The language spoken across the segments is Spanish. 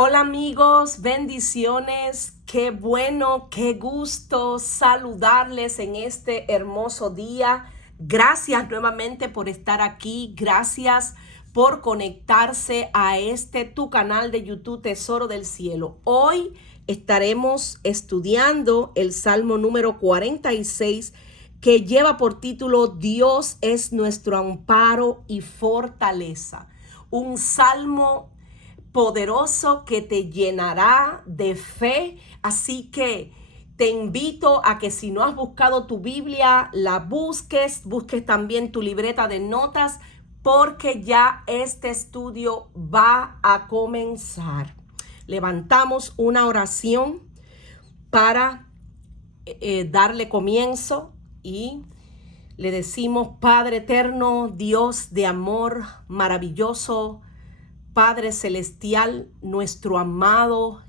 Hola amigos, bendiciones, qué bueno, qué gusto saludarles en este hermoso día. Gracias nuevamente por estar aquí, gracias por conectarse a tu canal de YouTube Tesoro del Cielo. Hoy estaremos estudiando el Salmo número 46 que lleva por título Dios es nuestro amparo y fortaleza. Un salmo poderoso que te llenará de fe. Así que te invito a que si no has buscado tu Biblia, la busques también tu libreta de notas, porque ya este estudio va a comenzar. Levantamos una oración para darle comienzo y le decimos: Padre eterno, Dios de amor maravilloso, Padre celestial, nuestro amado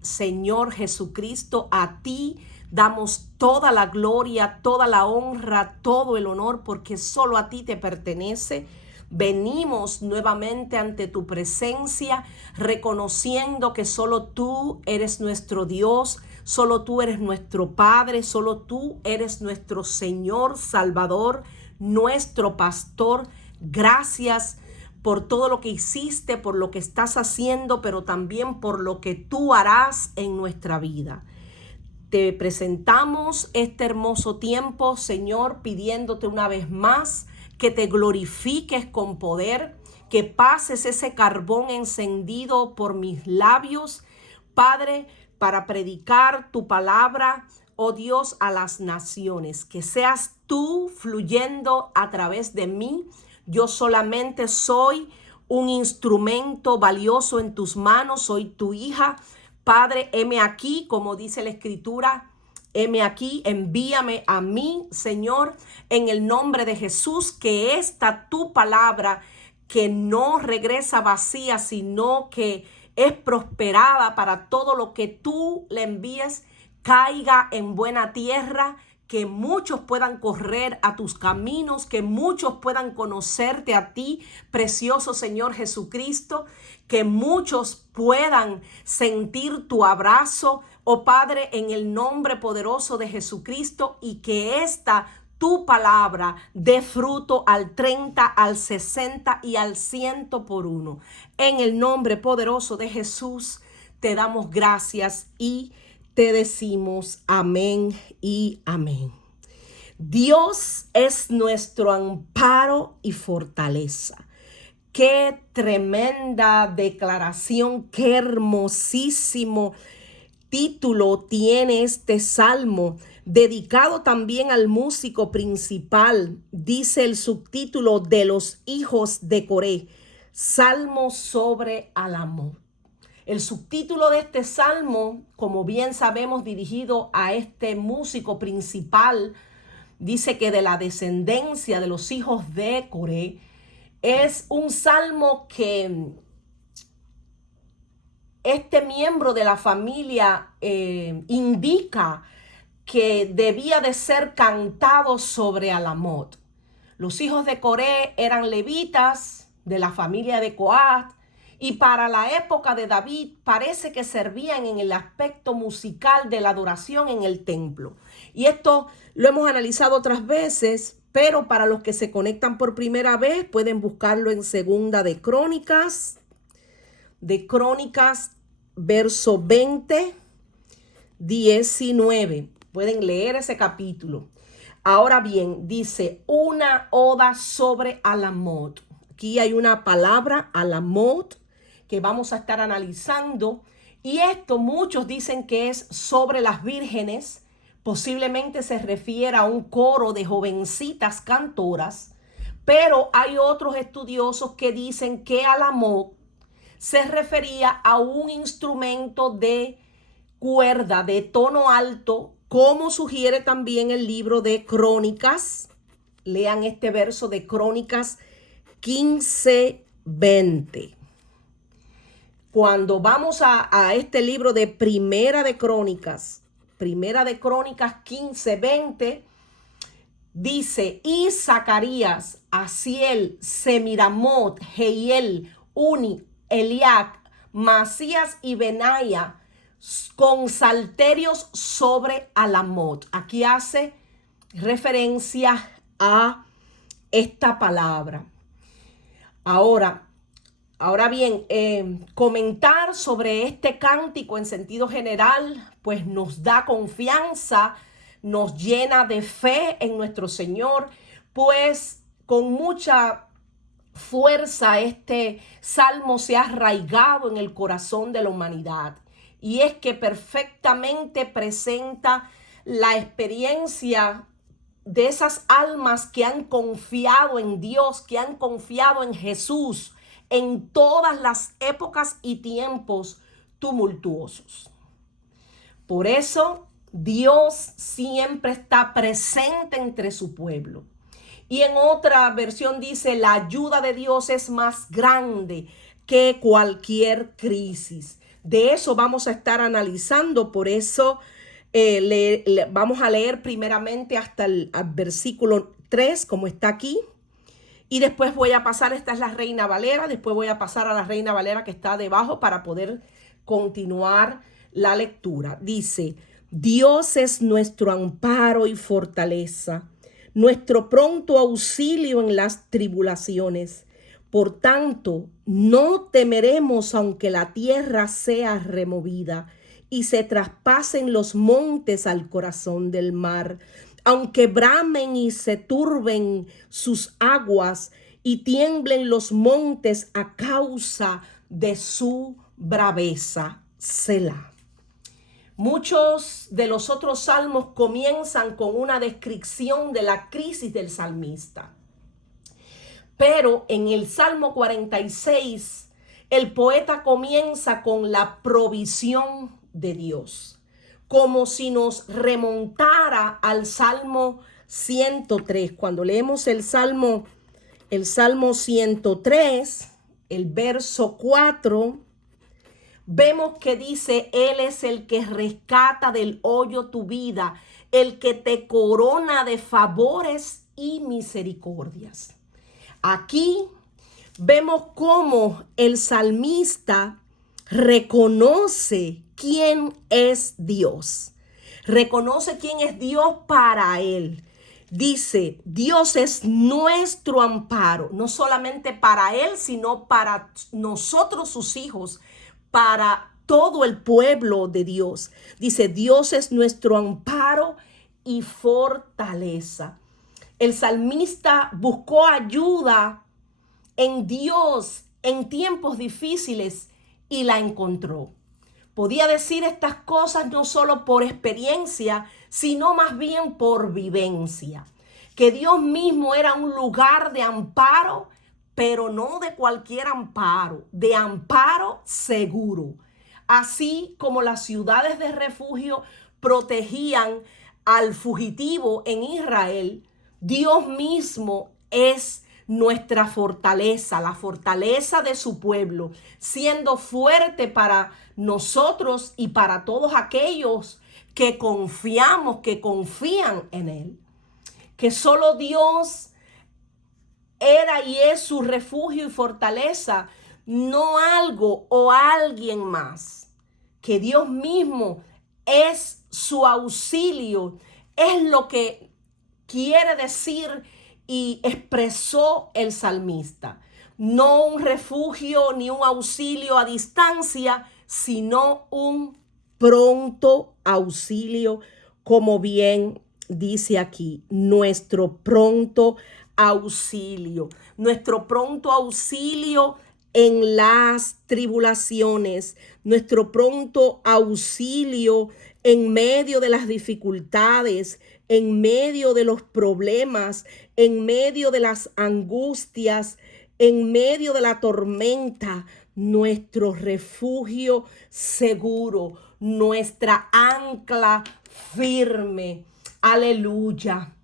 Señor Jesucristo, a ti damos toda la gloria, toda la honra, todo el honor, porque solo a ti te pertenece. Venimos nuevamente ante tu presencia, reconociendo que solo tú eres nuestro Dios, solo tú eres nuestro Padre, solo tú eres nuestro Señor, Salvador, nuestro Pastor. Gracias por todo lo que hiciste, por lo que estás haciendo, pero también por lo que tú harás en nuestra vida. Te presentamos este hermoso tiempo, Señor, pidiéndote una vez más que te glorifiques con poder, que pases ese carbón encendido por mis labios, Padre, para predicar tu palabra, oh Dios, a las naciones. Que seas tú fluyendo a través de mí. Yo solamente soy un instrumento valioso en tus manos, soy tu hija. Padre, heme aquí, como dice la Escritura, heme aquí, envíame a mí, Señor, en el nombre de Jesús, que esta tu palabra, que no regresa vacía, sino que es prosperada para todo lo que tú le envíes, caiga en buena tierra, que muchos puedan correr a tus caminos, que muchos puedan conocerte a ti, precioso Señor Jesucristo, que muchos puedan sentir tu abrazo, oh Padre, en el nombre poderoso de Jesucristo, y que esta tu palabra dé fruto al 30, al 60 y al 100 por uno. En el nombre poderoso de Jesús te damos gracias y te decimos amén y amén. Dios es nuestro amparo y fortaleza. Qué tremenda declaración, qué hermosísimo título tiene este salmo, dedicado también al músico principal. Dice el subtítulo de los hijos de Coré, Salmo sobre Alamot. El subtítulo de este salmo, como bien sabemos, dirigido a este músico principal, dice que de la descendencia de los hijos de Coré. Es un salmo que este miembro de la familia indica que debía de ser cantado sobre Alamot. Los hijos de Coré eran levitas de la familia de Coat, y para la época de David parece que servían en el aspecto musical de la adoración en el templo. Y esto lo hemos analizado otras veces, pero para los que se conectan por primera vez pueden buscarlo en Segunda de Crónicas, verso 20, 19. Pueden leer ese capítulo. Ahora bien, dice una oda sobre Alamot. Aquí hay una palabra, Alamot, que vamos a estar analizando. Y esto muchos dicen que es sobre las vírgenes. Posiblemente se refiere a un coro de jovencitas cantoras. Pero hay otros estudiosos que dicen que Alamot se refería a un instrumento de cuerda de tono alto, como sugiere también el libro de Crónicas. Lean este verso de Crónicas 15:20. Cuando vamos a este libro de Primera de Crónicas 15:20, dice: y Zacarías, Asiel, Semiramot, Jehiel, Uni, Eliac, Masías y Benaía con salterios sobre Alamot. Aquí hace referencia a esta palabra. Ahora bien, comentar sobre este cántico en sentido general, pues nos da confianza, nos llena de fe en nuestro Señor, pues con mucha fuerza este salmo se ha arraigado en el corazón de la humanidad. Y es que perfectamente presenta la experiencia de esas almas que han confiado en Dios, que han confiado en Jesús en todas las épocas y tiempos tumultuosos. Por eso Dios siempre está presente entre su pueblo. Y en otra versión dice, la ayuda de Dios es más grande que cualquier crisis. De eso vamos a estar analizando, por eso vamos a leer primeramente hasta el versículo 3, como está aquí. Y después voy a pasar, esta es la Reina Valera, después voy a pasar a la Reina Valera que está debajo para poder continuar la lectura. Dice, Dios es nuestro amparo y fortaleza, nuestro pronto auxilio en las tribulaciones. Por tanto, no temeremos aunque la tierra sea removida y se traspasen los montes al corazón del mar, aunque bramen y se turben sus aguas y tiemblen los montes a causa de su braveza. Selah. Muchos de los otros salmos comienzan con una descripción de la crisis del salmista. Pero en el Salmo 46, el poeta comienza con la provisión de Dios, como si nos remontara al Salmo 103. Cuando leemos el Salmo 103, el verso 4, vemos que dice, Él es el que rescata del hoyo tu vida, el que te corona de favores y misericordias. Aquí vemos cómo el salmista reconoce quién es Dios. Reconoce quién es Dios para él. Dice, Dios es nuestro amparo, no solamente para él, sino para nosotros sus hijos, para todo el pueblo de Dios. Dice, Dios es nuestro amparo y fortaleza. El salmista buscó ayuda en Dios en tiempos difíciles y la encontró. Podía decir estas cosas no solo por experiencia, sino más bien por vivencia. Que Dios mismo era un lugar de amparo, pero no de cualquier amparo, de amparo seguro. Así como las ciudades de refugio protegían al fugitivo en Israel, Dios mismo es nuestra fortaleza, la fortaleza de su pueblo, siendo fuerte para nosotros y para todos aquellos que confiamos, que confían en Él. Que solo Dios era y es su refugio y fortaleza, no algo o alguien más. Que Dios mismo es su auxilio, es lo que quiere decir y expresó el salmista. No un refugio ni un auxilio a distancia, sino un pronto auxilio, como bien dice aquí, nuestro pronto auxilio. Nuestro pronto auxilio en las tribulaciones, nuestro pronto auxilio en medio de las dificultades, en medio de los problemas, en medio de las angustias, en medio de la tormenta, nuestro refugio seguro, nuestra ancla firme. Aleluya.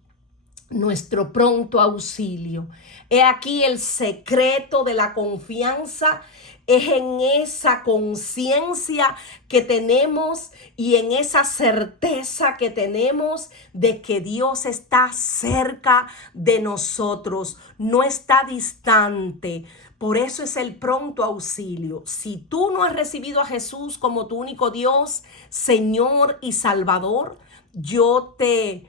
Nuestro pronto auxilio. He aquí el secreto de la confianza, es en esa conciencia que tenemos y en esa certeza que tenemos de que Dios está cerca de nosotros, no está distante. Por eso es el pronto auxilio. Si tú no has recibido a Jesús como tu único Dios, Señor y Salvador, yo te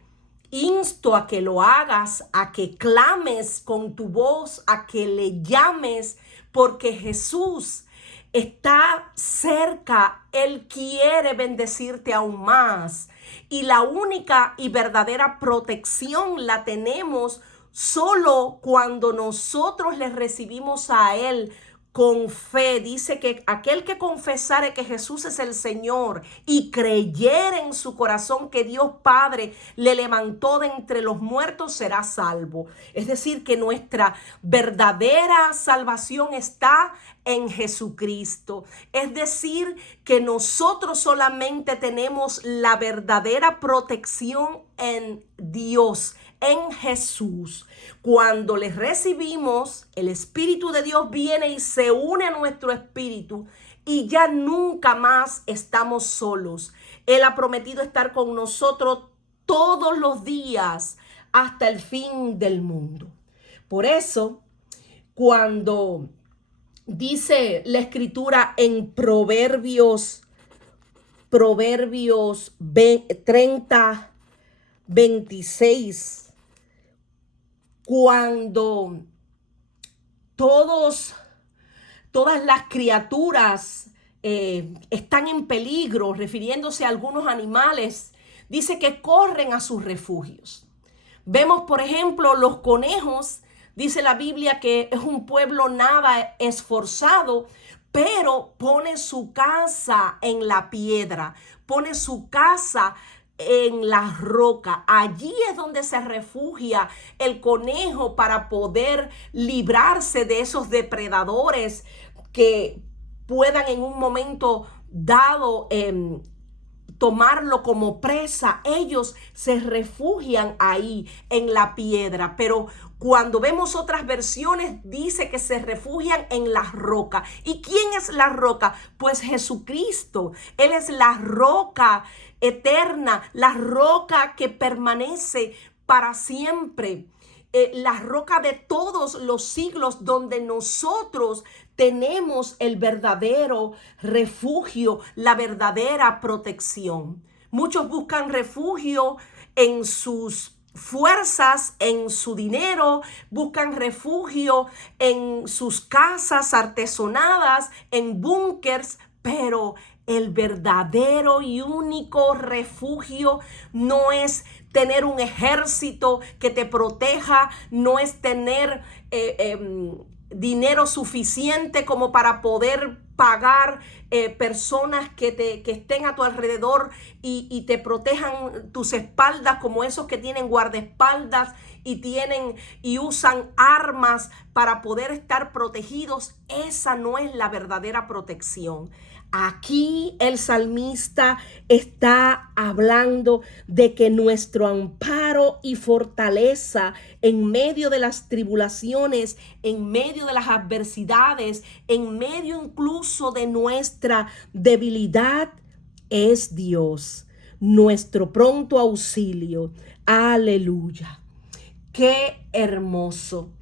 insto a que lo hagas, a que clames con tu voz, a que le llames, porque Jesús está cerca. Él quiere bendecirte aún más. Y la única y verdadera protección la tenemos solo cuando nosotros le recibimos a Él con fe. Dice que aquel que confesare que Jesús es el Señor y creyere en su corazón que Dios Padre le levantó de entre los muertos será salvo. Es decir, que nuestra verdadera salvación está en Jesucristo. Es decir, que nosotros solamente tenemos la verdadera protección en Dios, en Jesús. Cuando le recibimos, el Espíritu de Dios viene y se une a nuestro espíritu y ya nunca más estamos solos. Él ha prometido estar con nosotros todos los días hasta el fin del mundo. Por eso, cuando dice la Escritura en Proverbios 30, 26, cuando todas las criaturas están en peligro, refiriéndose a algunos animales, dice que corren a sus refugios. Vemos, por ejemplo, los conejos. Dice la Biblia que es un pueblo nada esforzado, pero pone su casa en la piedra, pone su casa en la roca. Allí es donde se refugia el conejo para poder librarse de esos depredadores que puedan en un momento dado tomarlo como presa. Ellos se refugian ahí en la piedra, pero cuando vemos otras versiones dice que se refugian en la roca. ¿Y quién es la roca? Pues Jesucristo. Él es la roca eterna, la roca que permanece para siempre. La roca de todos los siglos, donde nosotros tenemos el verdadero refugio, la verdadera protección. Muchos buscan refugio en sus fuerzas, en su dinero, buscan refugio en sus casas artesonadas, en búnkers, pero el verdadero y único refugio no es tener un ejército que te proteja, no es tener dinero suficiente como para poder pagar personas que estén a tu alrededor y te protejan tus espaldas, como esos que tienen guardaespaldas y usan armas para poder estar protegidos. Esa no es la verdadera protección. Aquí el salmista está hablando de que nuestro amparo y fortaleza en medio de las tribulaciones, en medio de las adversidades, en medio incluso de nuestra debilidad, es Dios, nuestro pronto auxilio. Aleluya. Qué hermoso.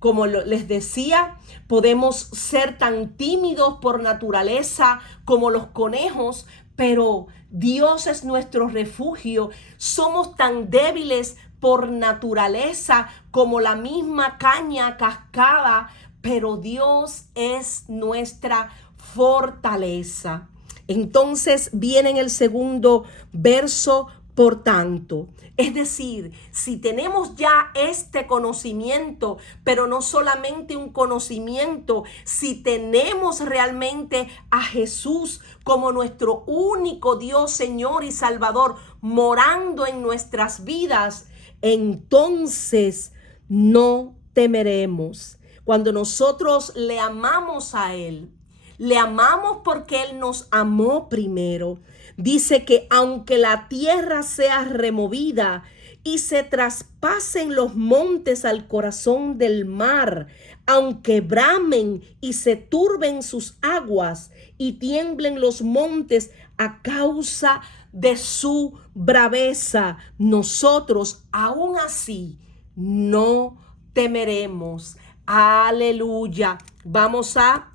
Como les decía, podemos ser tan tímidos por naturaleza como los conejos, pero Dios es nuestro refugio. Somos tan débiles por naturaleza como la misma caña cascada, pero Dios es nuestra fortaleza. Entonces viene en el segundo verso, por tanto. Es decir, si tenemos ya este conocimiento, pero no solamente un conocimiento, si tenemos realmente a Jesús como nuestro único Dios, Señor y Salvador, morando en nuestras vidas, entonces no temeremos. Cuando nosotros le amamos a Él, le amamos porque Él nos amó primero. Dice que aunque la tierra sea removida y se traspasen los montes al corazón del mar, aunque bramen y se turben sus aguas y tiemblen los montes a causa de su braveza, nosotros aún así no temeremos. Aleluya. Vamos a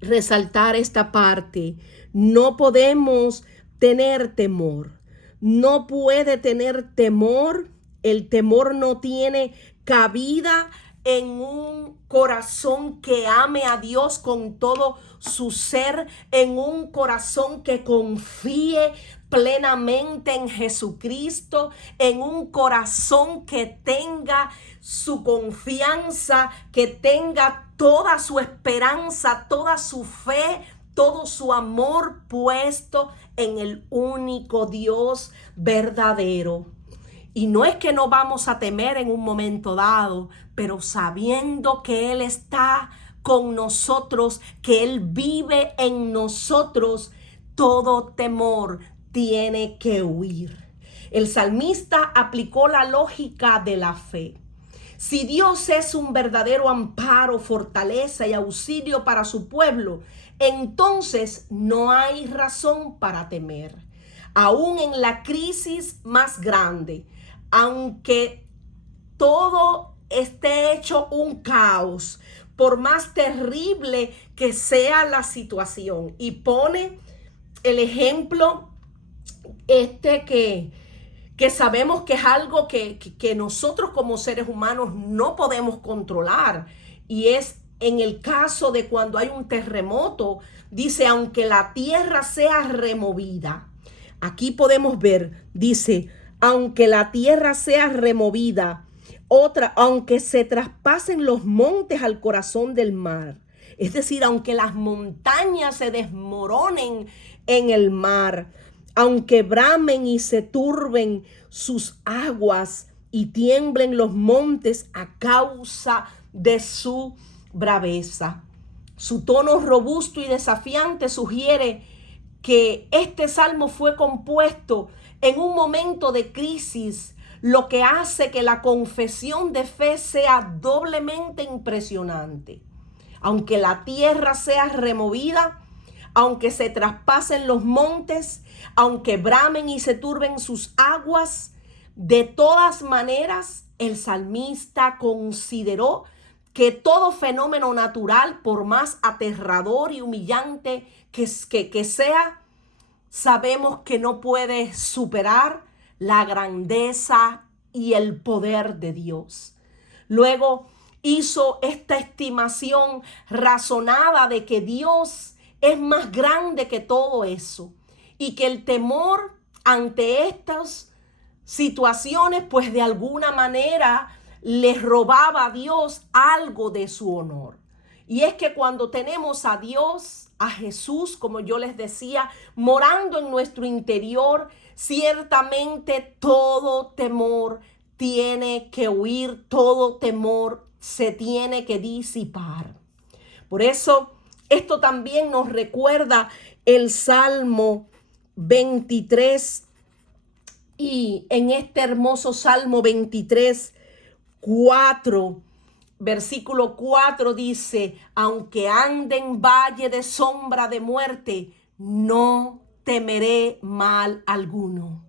resaltar esta parte. No podemos tener temor. No puede tener temor. El temor no tiene cabida en un corazón que ame a Dios con todo su ser, en un corazón que confíe plenamente en Jesucristo, en un corazón que tenga su confianza, que tenga toda su esperanza, toda su fe, todo su amor puesto en el único Dios verdadero. Y no es que no vamos a temer en un momento dado, pero sabiendo que Él está con nosotros, que Él vive en nosotros, todo temor tiene que huir. El salmista aplicó la lógica de la fe. Si Dios es un verdadero amparo, fortaleza y auxilio para su pueblo, entonces no hay razón para temer. Aún en la crisis más grande, aunque todo esté hecho un caos, por más terrible que sea la situación. Y pone el ejemplo que sabemos que es algo que nosotros como seres humanos no podemos controlar. Y es en el caso de cuando hay un terremoto, dice, aunque la tierra sea removida. Aquí podemos ver, dice, aunque la tierra sea removida. Otra, aunque se traspasen los montes al corazón del mar. Es decir, aunque las montañas se desmoronen en el mar, aunque bramen y se turben sus aguas y tiemblen los montes a causa de su braveza. Su tono robusto y desafiante sugiere que este salmo fue compuesto en un momento de crisis, lo que hace que la confesión de fe sea doblemente impresionante. Aunque la tierra sea removida, aunque se traspasen los montes, aunque bramen y se turben sus aguas, de todas maneras el salmista consideró que todo fenómeno natural, por más aterrador y humillante que sea, sabemos que no puede superar la grandeza y el poder de Dios. Luego hizo esta estimación razonada de que Dios es más grande que todo eso y que el temor ante estas situaciones pues de alguna manera le robaba a Dios algo de su honor. Y es que cuando tenemos a Dios, a Jesús, como yo les decía, morando en nuestro interior, ciertamente todo temor tiene que huir, todo temor se tiene que disipar. Por eso, esto también nos recuerda el Salmo 23. Y en este hermoso Salmo 23, 4, versículo 4 dice, aunque ande en valle de sombra de muerte, no temeré mal alguno,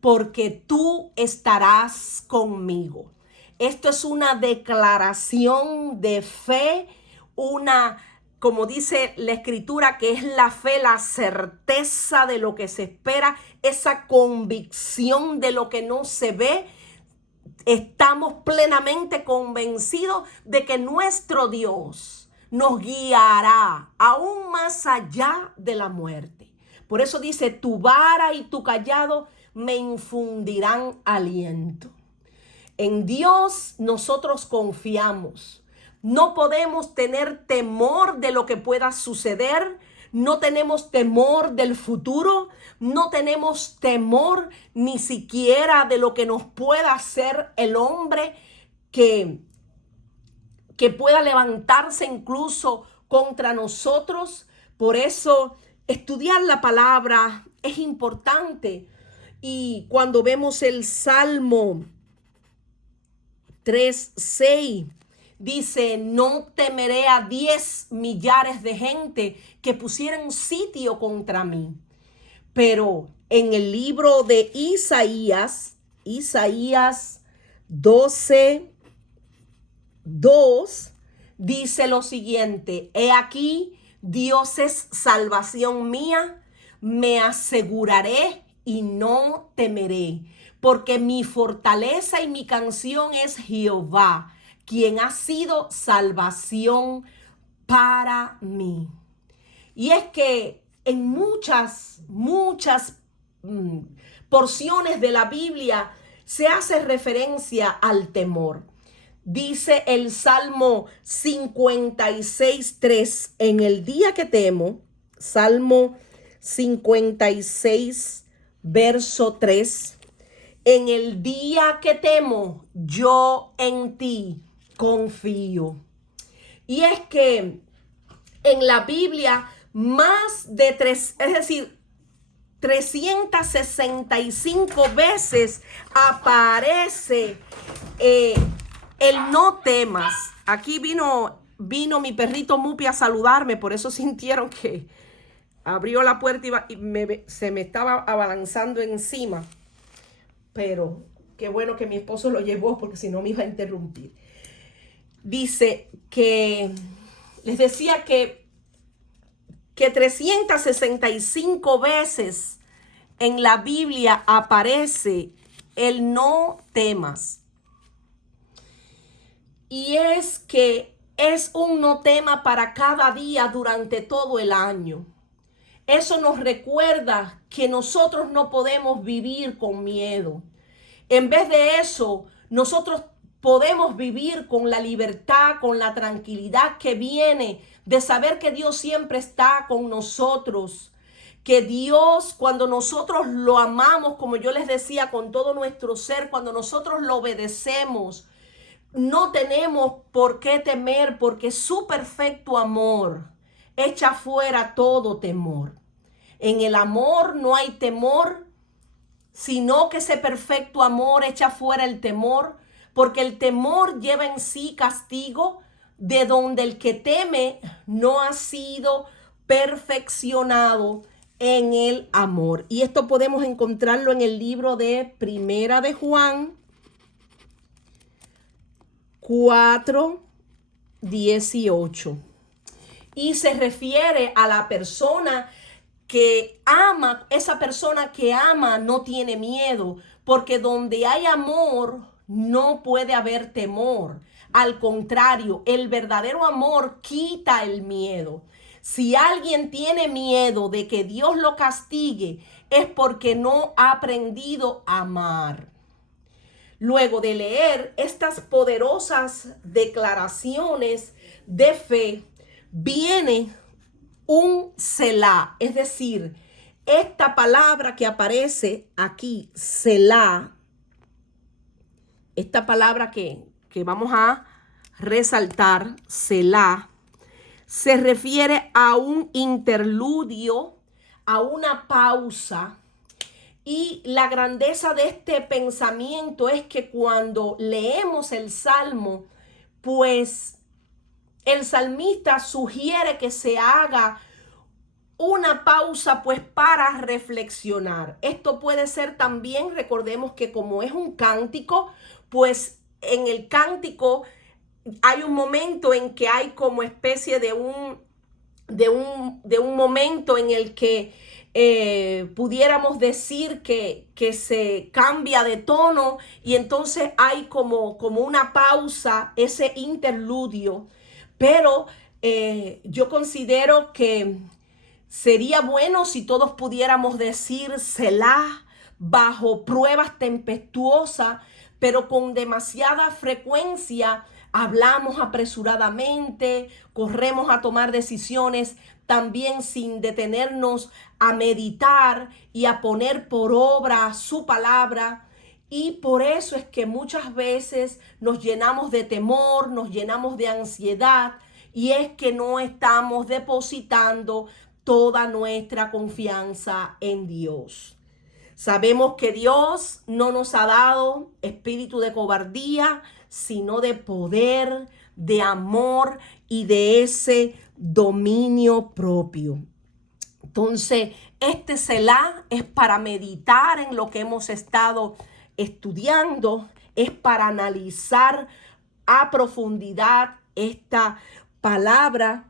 porque tú estarás conmigo. Esto es una declaración de fe, como dice la escritura, que es la fe, la certeza de lo que se espera, esa convicción de lo que no se ve. Estamos plenamente convencidos de que nuestro Dios nos guiará aún más allá de la muerte. Por eso dice, tu vara y tu cayado me infundirán aliento. En Dios nosotros confiamos. No podemos tener temor de lo que pueda suceder. No tenemos temor del futuro. No tenemos temor ni siquiera de lo que nos pueda hacer el hombre que pueda levantarse incluso contra nosotros. Por eso estudiar la palabra es importante. Y cuando vemos el Salmo 3:6, dice, no temeré a 10 millares de gente que pusieran sitio contra mí. Pero en el libro de Isaías 12, 2 dice lo siguiente: he aquí, Dios es salvación mía, me aseguraré y no temeré, porque mi fortaleza y mi canción es Jehová, quien ha sido salvación para mí. Y es que en muchas porciones de la Biblia se hace referencia al temor. Dice el Salmo 56:3, en el día que temo, Salmo 56, verso 3, en el día que temo, yo en ti confío. Y es que en la Biblia más de 365 veces aparece el no temas. Aquí vino mi perrito Mupi a saludarme, por eso sintieron que abrió la puerta y se me estaba abalanzando encima. Pero qué bueno que mi esposo lo llevó, porque si no me iba a interrumpir. Dice que, les decía que 365 veces en la Biblia aparece el no temas. Y es que es un no tema para cada día durante todo el año. Eso nos recuerda que nosotros no podemos vivir con miedo. En vez de eso, nosotros podemos vivir con la libertad, con la tranquilidad que viene de saber que Dios siempre está con nosotros. Que Dios, cuando nosotros lo amamos, como yo les decía, con todo nuestro ser, cuando nosotros lo obedecemos, no tenemos por qué temer, porque su perfecto amor echa fuera todo temor. En el amor no hay temor, sino que ese perfecto amor echa fuera el temor, porque el temor lleva en sí castigo, de donde el que teme no ha sido perfeccionado en el amor. Y esto podemos encontrarlo en el libro de Primera de Juan 4:18. Y se refiere a la persona que ama. Esa persona que ama no tiene miedo, porque donde hay amor no puede haber temor. Al contrario, el verdadero amor quita el miedo. Si alguien tiene miedo de que Dios lo castigue, es porque no ha aprendido a amar. Luego de leer estas poderosas declaraciones de fe, viene un Selah, es decir, esta palabra que aparece aquí, Selah, esta palabra que vamos a resaltar, Selah, se refiere a un interludio, a una pausa. Y la grandeza de este pensamiento es que cuando leemos el Salmo, pues el salmista sugiere que se haga una pausa, pues, para reflexionar. Esto puede ser también, recordemos que como es un cántico, pues en el cántico hay un momento en que hay como especie de un momento en el que pudiéramos decir que se cambia de tono, y entonces hay como una pausa, ese interludio. Pero yo considero que sería bueno si todos pudiéramos decir Selah bajo pruebas tempestuosas, pero con demasiada frecuencia hablamos apresuradamente, corremos a tomar decisiones también sin detenernos a meditar y a poner por obra su palabra. Y por eso es que muchas veces nos llenamos de temor, nos llenamos de ansiedad, y es que no estamos depositando toda nuestra confianza en Dios. Sabemos que Dios no nos ha dado espíritu de cobardía, sino de poder, de amor y de ese dominio propio. Entonces, este Selah es para meditar en lo que hemos estado estudiando, es para analizar a profundidad esta palabra,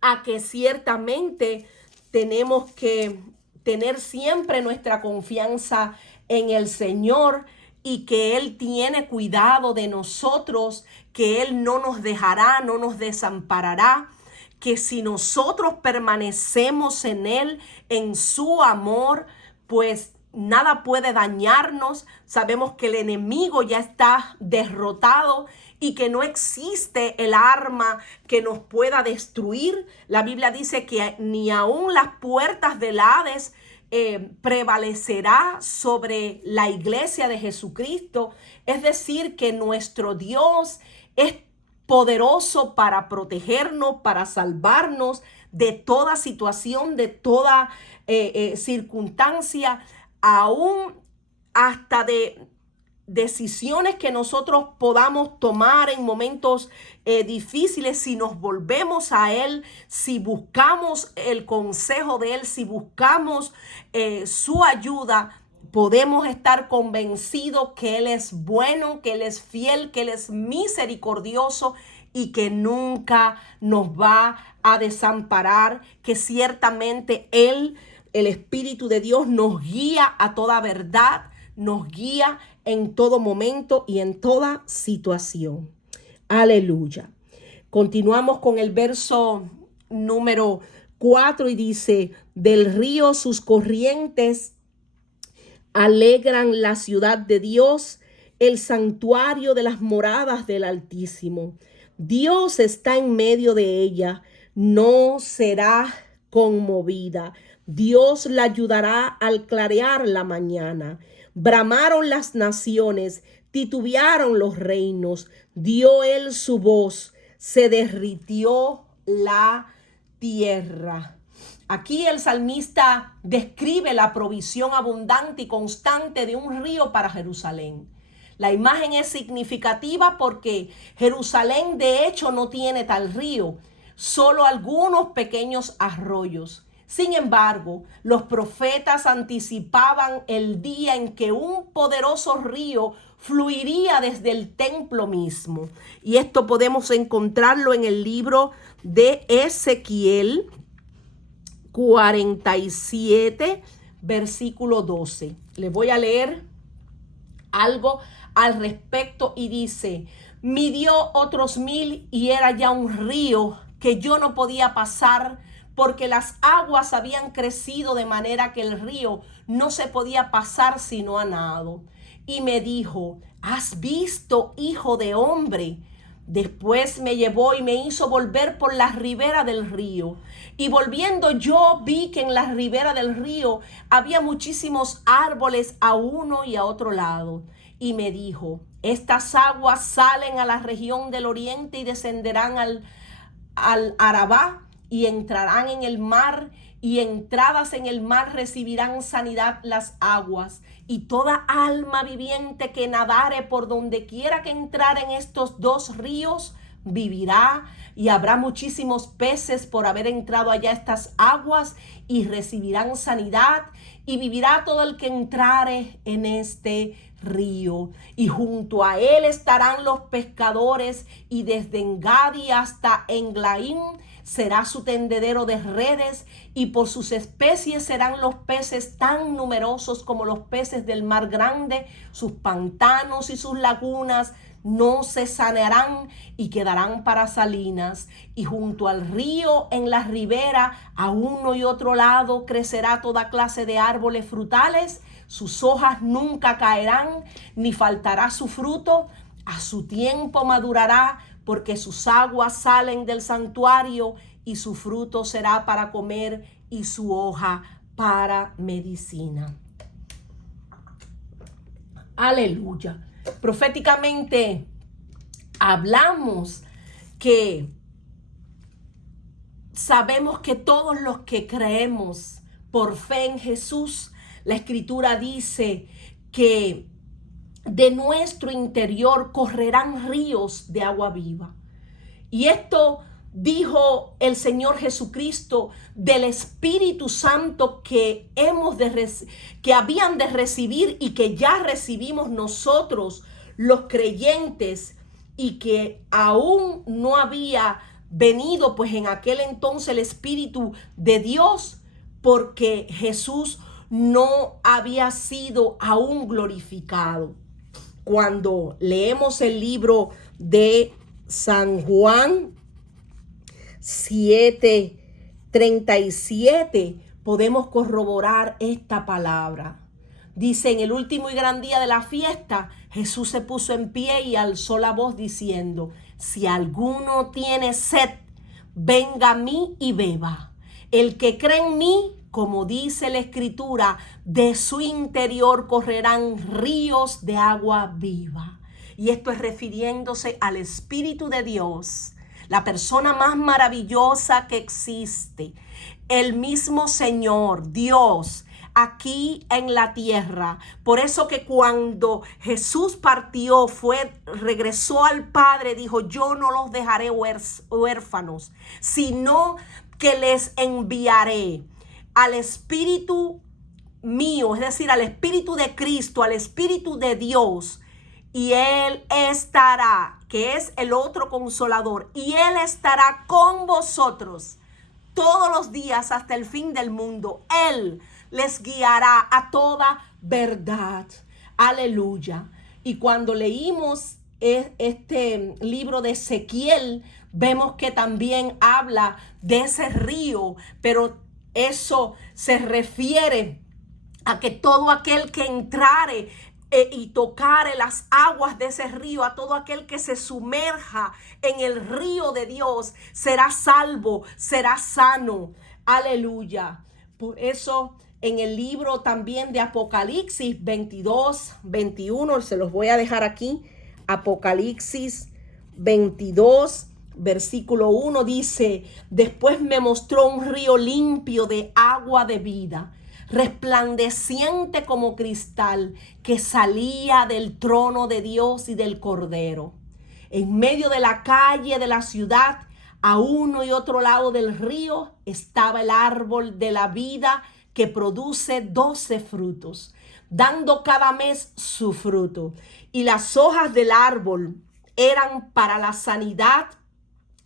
a que ciertamente tenemos que tener siempre nuestra confianza en el Señor y que Él tiene cuidado de nosotros, que Él no nos dejará, no nos desamparará, que si nosotros permanecemos en Él, en su amor, pues nada puede dañarnos. Sabemos que el enemigo ya está derrotado y que no existe el arma que nos pueda destruir. La Biblia dice que ni aún las puertas del Hades prevalecerá sobre la iglesia de Jesucristo. Es decir, que nuestro Dios es poderoso para protegernos, para salvarnos de toda situación, de toda circunstancia, aún hasta de decisiones que nosotros podamos tomar en momentos difíciles. Si nos volvemos a Él, si buscamos el consejo de Él, si buscamos su ayuda, podemos estar convencidos que Él es bueno, que Él es fiel, que Él es misericordioso y que nunca nos va a desamparar, que ciertamente Él, el Espíritu de Dios, nos guía a toda verdad, nos guía en todo momento y en toda situación. Aleluya. Continuamos con el verso número 4 y dice: del río sus corrientes alegran la ciudad de Dios, el santuario de las moradas del Altísimo. Dios está en medio de ella, no será conmovida. Dios la ayudará al clarear la mañana. Bramaron las naciones, titubearon los reinos, dio él su voz, se derritió la tierra. Aquí el salmista describe la provisión abundante y constante de un río para Jerusalén. La imagen es significativa porque Jerusalén de hecho no tiene tal río, solo algunos pequeños arroyos. Sin embargo, los profetas anticipaban el día en que un poderoso río fluiría desde el templo mismo. Y esto podemos encontrarlo en el libro de Ezequiel 47, versículo 12. Les voy a leer algo al respecto y dice: midió otros 1000 y era ya un río que yo no podía pasar, porque las aguas habían crecido de manera que el río no se podía pasar sino a nado. Y me dijo: ¿has visto, hijo de hombre? Después me llevó y me hizo volver por la ribera del río. Y volviendo yo vi que en la ribera del río había muchísimos árboles a uno y a otro lado. Y me dijo: estas aguas salen a la región del oriente y descenderán al Arabá y entrarán en el mar, y entradas en el mar recibirán sanidad las aguas, y toda alma viviente que nadare por donde quiera que entrare en estos dos ríos vivirá, y habrá muchísimos peces por haber entrado allá estas aguas, y recibirán sanidad, y vivirá todo el que entrare en este río. Y junto a él estarán los pescadores, y desde Engadi hasta Englaim será su tendedero de redes, y por sus especies serán los peces tan numerosos como los peces del mar grande. Sus pantanos y sus lagunas no se sanearán y quedarán para salinas. Y junto al río, en la ribera, a uno y otro lado, crecerá toda clase de árboles frutales. Sus hojas nunca caerán, ni faltará su fruto. A su tiempo madurará, porque sus aguas salen del santuario, y su fruto será para comer, y su hoja para medicina. Aleluya. Proféticamente hablamos que sabemos que todos los que creemos por fe en Jesús, la Escritura dice que de nuestro interior correrán ríos de agua viva. Y esto dijo el Señor Jesucristo del Espíritu Santo que habían de recibir y que ya recibimos nosotros, los creyentes, y que aún no había venido pues en aquel entonces el Espíritu de Dios, porque Jesús no había sido aún glorificado. Cuando leemos el libro de San Juan 7:37, podemos corroborar esta palabra. Dice: en el último y gran día de la fiesta, Jesús se puso en pie y alzó la voz diciendo: si alguno tiene sed, venga a mí y beba. El que cree en mí, como dice la Escritura, de su interior correrán ríos de agua viva. Y esto es refiriéndose al Espíritu de Dios, la persona más maravillosa que existe, el mismo Señor, Dios, aquí en la tierra. Por eso que cuando Jesús partió, regresó al Padre, dijo: yo no los dejaré huérfanos, sino que les enviaré al Espíritu mío, es decir, al Espíritu de Cristo, al Espíritu de Dios, y Él estará, que es el otro consolador, y Él estará con vosotros todos los días hasta el fin del mundo. Él les guiará a toda verdad. Aleluya. Y cuando leímos este libro de Ezequiel, vemos que también habla de ese río, pero eso se refiere a que todo aquel que entrare y tocare las aguas de ese río, a todo aquel que se sumerja en el río de Dios, será salvo, será sano. Aleluya. Por eso en el libro también de Apocalipsis 22:21, se los voy a dejar aquí. Apocalipsis 22, versículo 1 dice: después me mostró un río limpio de agua de vida, resplandeciente como cristal, que salía del trono de Dios y del Cordero. En medio de la calle de la ciudad, a uno y otro lado del río, estaba el árbol de la vida, que produce 12 frutos, dando cada mes su fruto. Y las hojas del árbol eran para la sanidad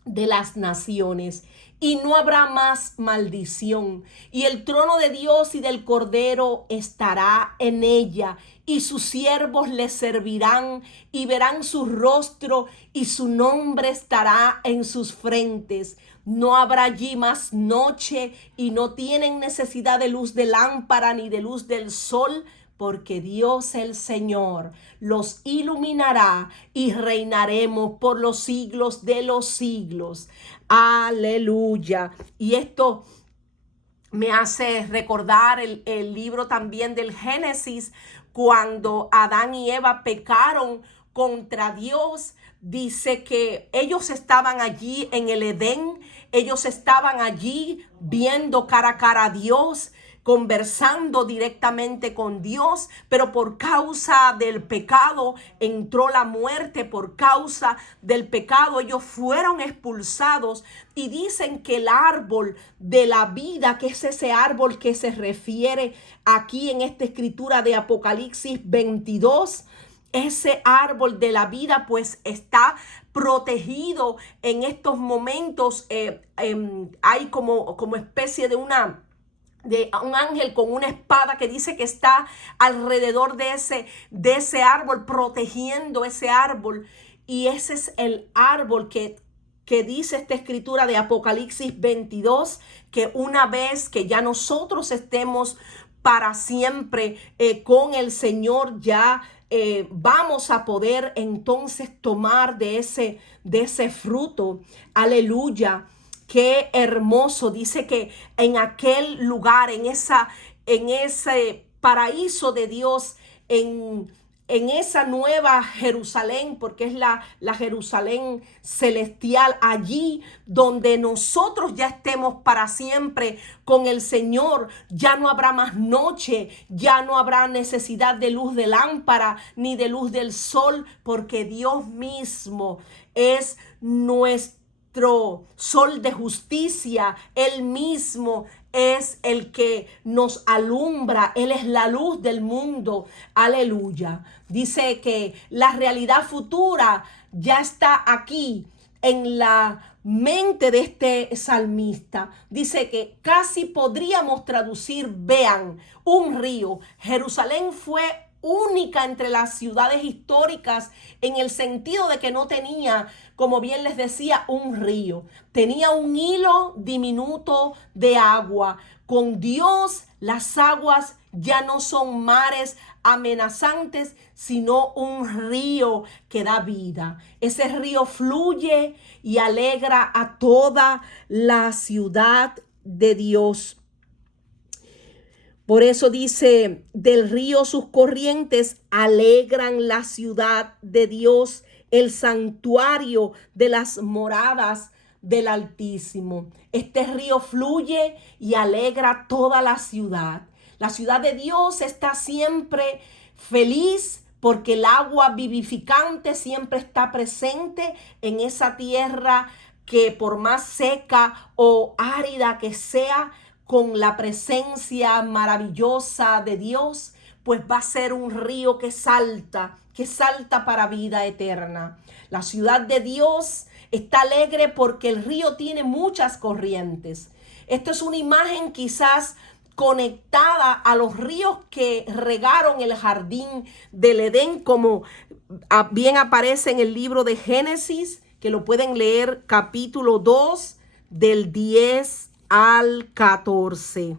de las naciones, y no habrá más maldición. Y el trono de Dios y del Cordero estará en ella, y sus siervos le servirán, y verán su rostro, y su nombre estará en sus frentes. No habrá allí más noche, y no tienen necesidad de luz de lámpara ni de luz del sol, porque Dios el Señor los iluminará, y reinaremos por los siglos de los siglos. Aleluya. Y esto me hace recordar el libro también del Génesis, cuando Adán y Eva pecaron contra Dios. Dice que ellos estaban allí en el Edén, ellos estaban allí viendo cara a cara a Dios, conversando directamente con Dios, pero por causa del pecado entró la muerte. Por causa del pecado ellos fueron expulsados, y dicen que el árbol de la vida, que es ese árbol que se refiere aquí en esta escritura de Apocalipsis 22, ese árbol de la vida pues está protegido en estos momentos. Hay como especie de un ángel con una espada que dice que está alrededor de ese árbol, protegiendo ese árbol. Y ese es el árbol que dice esta escritura de Apocalipsis 22, que una vez que ya nosotros estemos para siempre con el Señor, ya vamos a poder entonces tomar de ese fruto. Aleluya. Qué hermoso. Dice que en aquel lugar, en ese paraíso de Dios, en esa nueva Jerusalén, porque es la Jerusalén celestial, allí donde nosotros ya estemos para siempre con el Señor, ya no habrá más noche, ya no habrá necesidad de luz de lámpara ni de luz del sol, porque Dios mismo es nuestro sol de justicia. Él mismo es el que nos alumbra. Él es la luz del mundo. Aleluya. Dice que la realidad futura ya está aquí en la mente de este salmista. Dice que casi podríamos traducir, vean, un río. Jerusalén fue única entre las ciudades históricas en el sentido de que no tenía, como bien les decía, un río. Tenía un hilo diminuto de agua. Con Dios, las aguas ya no son mares amenazantes, sino un río que da vida. Ese río fluye y alegra a toda la ciudad de Dios. Por eso dice, del río sus corrientes alegran la ciudad de Dios, el santuario de las moradas del Altísimo. Este río fluye y alegra toda la ciudad. La ciudad de Dios está siempre feliz porque el agua vivificante siempre está presente en esa tierra que por más seca o árida que sea, con la presencia maravillosa de Dios, pues va a ser un río que salta para vida eterna. La ciudad de Dios está alegre porque el río tiene muchas corrientes. Esto es una imagen quizás conectada a los ríos que regaron el jardín del Edén, como bien aparece en el libro de Génesis, que lo pueden leer capítulo 2 del 10 al 14.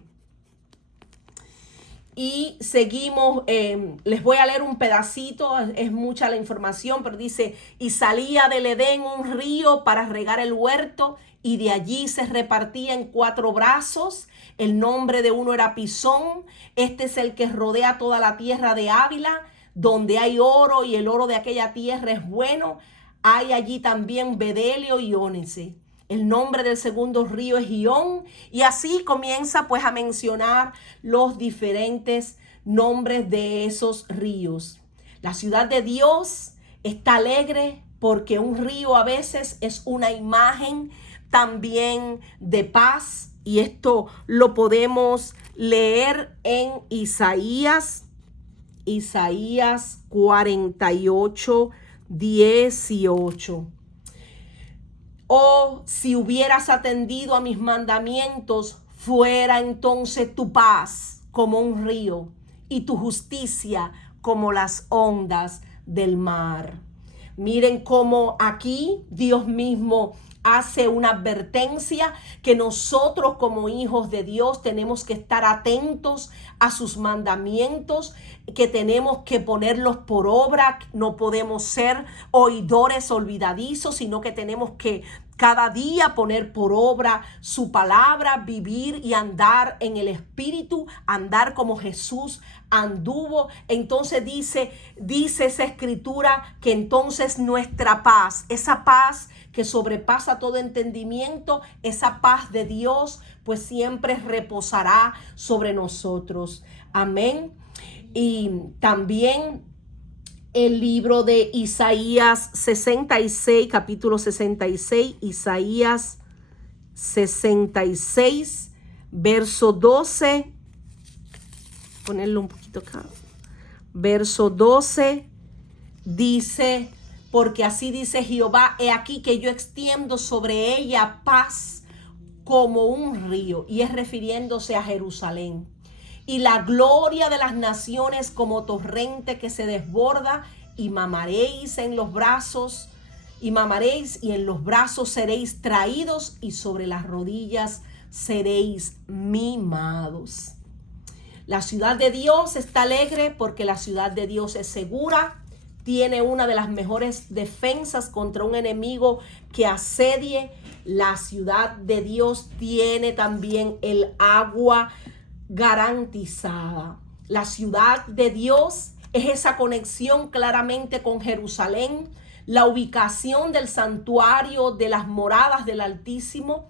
Y seguimos, les voy a leer un pedacito, es mucha la información, pero dice, y salía del Edén un río para regar el huerto, y de allí se repartía en 4 brazos. El nombre de uno era Pisón. Este es el que rodea toda la tierra de Ávila, donde hay oro, y el oro de aquella tierra es bueno. Hay allí también bedelio y ónice. El nombre del segundo río es Gihón, y así comienza pues a mencionar los diferentes nombres de esos ríos. La ciudad de Dios está alegre porque un río a veces es una imagen también de paz, y esto lo podemos leer en Isaías 48, 18. Oh, si hubieras atendido a mis mandamientos, fuera entonces tu paz como un río y tu justicia como las ondas del mar. Miren cómo aquí Dios mismo hace una advertencia que nosotros como hijos de Dios tenemos que estar atentos a sus mandamientos, que tenemos que ponerlos por obra. No podemos ser oidores olvidadizos, sino que tenemos que cada día poner por obra su palabra, vivir y andar en el Espíritu, andar como Jesús anduvo. Entonces dice esa escritura que entonces nuestra paz, esa paz que sobrepasa todo entendimiento, esa paz de Dios, pues siempre reposará sobre nosotros. Amén. Y también el libro de Isaías 66, capítulo 66, Isaías 66, verso 12. Ponerlo un poquito acá. Verso 12 dice, porque así dice Jehová, he aquí que yo extiendo sobre ella paz como un río, y es refiriéndose a Jerusalén. Y la gloria de las naciones como torrente que se desborda, y mamaréis en los brazos, y en los brazos seréis traídos, y sobre las rodillas seréis mimados. La ciudad de Dios está alegre porque la ciudad de Dios es segura, tiene una de las mejores defensas contra un enemigo que asedie. La ciudad de Dios tiene también el agua garantizada. La ciudad de Dios es esa conexión claramente con Jerusalén, la ubicación del santuario de las moradas del Altísimo.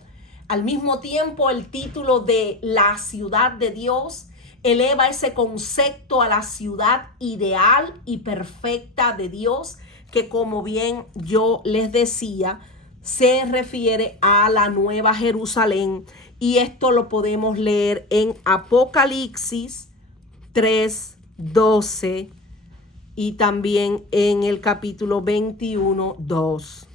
Al mismo tiempo, el título de la ciudad de Dios eleva ese concepto a la ciudad ideal y perfecta de Dios, que como bien yo les decía, se refiere a la Nueva Jerusalén. Y esto lo podemos leer en Apocalipsis 3:12 y también en el capítulo 21, 2.